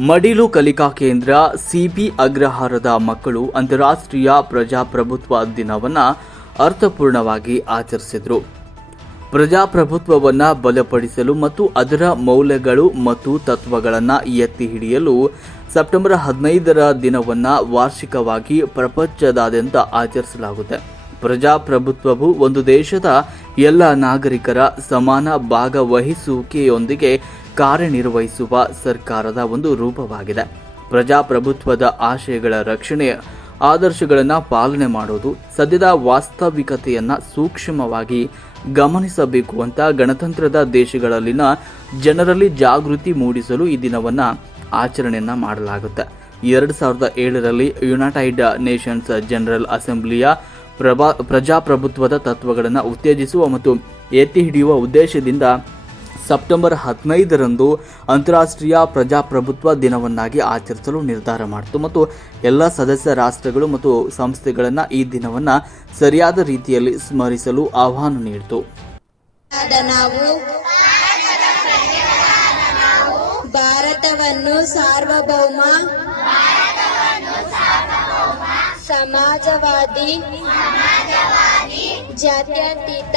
ಮಡಿಲು ಕಲಿಕಾ ಕೇಂದ್ರ ಸಿಪಿ ಅಗ್ರಹಾರದ ಮಕ್ಕಳು ಅಂತಾರಾಷ್ಟ್ರೀಯ ಪ್ರಜಾಪ್ರಭುತ್ವ ದಿನವನ್ನು ಅರ್ಥಪೂರ್ಣವಾಗಿ ಆಚರಿಸಿದರು. ಪ್ರಜಾಪ್ರಭುತ್ವವನ್ನು ಬಲಪಡಿಸಲು ಮತ್ತು ಅದರ ಮೌಲ್ಯಗಳು ಮತ್ತು ತತ್ವಗಳನ್ನು ಎತ್ತಿ ಹಿಡಿಯಲು ಸೆಪ್ಟೆಂಬರ್ ಹದಿನೈದರ ದಿನವನ್ನು ವಾರ್ಷಿಕವಾಗಿ ಪ್ರಪಂಚದಾದ್ಯಂತ ಆಚರಿಸಲಾಗುತ್ತೆ. ಪ್ರಜಾಪ್ರಭುತ್ವವು ಒಂದು ದೇಶದ ಎಲ್ಲ ನಾಗರಿಕರ ಸಮಾನ ಭಾಗವಹಿಸುವಿಕೆಯೊಂದಿಗೆ ಕಾರ್ಯನಿರ್ವಹಿಸುವ ಸರ್ಕಾರದ ಒಂದು ರೂಪವಾಗಿದೆ. ಪ್ರಜಾಪ್ರಭುತ್ವದ ಆಶಯಗಳ ರಕ್ಷಣೆ, ಆದರ್ಶಗಳನ್ನು ಪಾಲನೆ ಮಾಡೋದು ಸದ್ಯದ ವಾಸ್ತವಿಕತೆಯನ್ನು ಸೂಕ್ಷ್ಮವಾಗಿ ಗಮನಿಸಬೇಕು ಅಂತ ಗಣತಂತ್ರದ ದೇಶಗಳಲ್ಲಿನ ಜನರಲ್ಲಿ ಜಾಗೃತಿ ಮೂಡಿಸಲು ಈ ದಿನವನ್ನು ಆಚರಣೆಯನ್ನು ಮಾಡಲಾಗುತ್ತೆ. ಎರಡು ಸಾವಿರದ ಏಳರಲ್ಲಿ ಯುನೈಟೆಡ್ ನೇಷನ್ಸ್ ಜನರಲ್ ಅಸೆಂಬ್ಲಿಯ ಪ್ರಭಾ ಪ್ರಜಾಪ್ರಭುತ್ವದ ತತ್ವಗಳನ್ನು ಉತ್ತೇಜಿಸುವ ಮತ್ತು ಎತ್ತಿ ಹಿಡಿಯುವ ಉದ್ದೇಶದಿಂದ ಸೆಪ್ಟೆಂಬರ್ ಹದಿನೈದರಂದು ಅಂತಾರಾಷ್ಟ್ರೀಯ ಪ್ರಜಾಪ್ರಭುತ್ವ ದಿನವನ್ನಾಗಿ ಆಚರಿಸಲು ನಿರ್ಧಾರ ಮಾಡಿತು ಮತ್ತು ಎಲ್ಲ ಸದಸ್ಯ ರಾಷ್ಟ್ರಗಳು ಮತ್ತು ಸಂಸ್ಥೆಗಳನ್ನು ಈ ದಿನವನ್ನು ಸರಿಯಾದ ರೀತಿಯಲ್ಲಿ ಸ್ಮರಿಸಲು ಆಹ್ವಾನ ನೀಡಿತು. ಭಾರತವನ್ನು ಸಾರ್ವಭೌಮ ಸಮಾಜವಾದಿ ಜಾತ್ಯತೀತ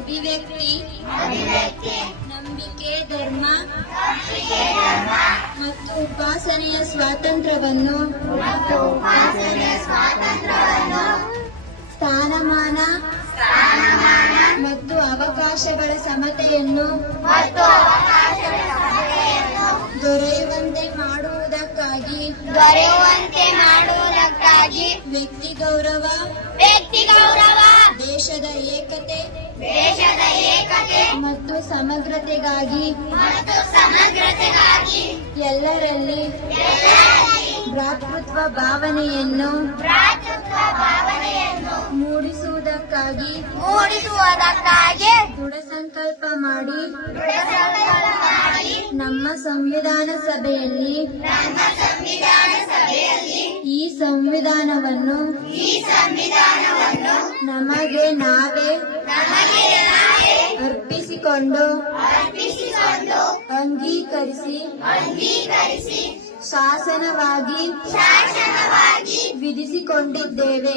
ಅಭಿವ್ಯಕ್ತಿ. ನಂಬಿಕೆ ಧರ್ಮ. ಮತ್ತು ಉಪಾಸನೆಯ ಸ್ವಾತಂತ್ರ್ಯವನ್ನು. ಸ್ಥಾನಮಾನ. ಮತ್ತು ಅವಕಾಶಗಳ ಸಮತೆಯನ್ನು. ದೊರೆಯುವಂತೆ ಮಾಡುವುದಕ್ಕಾಗಿ. ದೊರೆಯುವಂತೆ ಮಾಡುವುದಕ್ಕಾಗಿ. ವ್ಯಕ್ತಿ ಗೌರವ. ವ್ಯಕ್ತಿ ಗೌರವ. ದೇಶದ ಏಕತೆ. ದೇಶದ ಏಕತೆ ಮತ್ತು ಸಮಗ್ರತೆಗಾಗಿ ಎಲ್ಲರಲ್ಲಿ ಭ್ರಾತೃತ್ವ ಭಾವನೆಯನ್ನು ಮೂಡಿಸುವುದಕ್ಕಾಗಿ ಮೂಡಿಸುವುದಕ್ಕಾಗಿ ದೃಢ ಸಂಕಲ್ಪ ಮಾಡಿ ನಮ್ಮ ಸಂವಿಧಾನ ಸಭೆಯಲ್ಲಿ ಈ ಸಂವಿಧಾನವನ್ನು ನಮಗೆ ನಾವೇ ಅರ್ಪಿಸಿಕೊಂಡು ಅರ್ಪಿಸಿಕೊಂಡು ಅಂಗೀಕರಿಸಿ ಅಂಗೀಕರಿಸಿ ಶಾಸನವಾಗಿ ವಿಧಿಸಿಕೊಂಡಿದ್ದೇವೆ.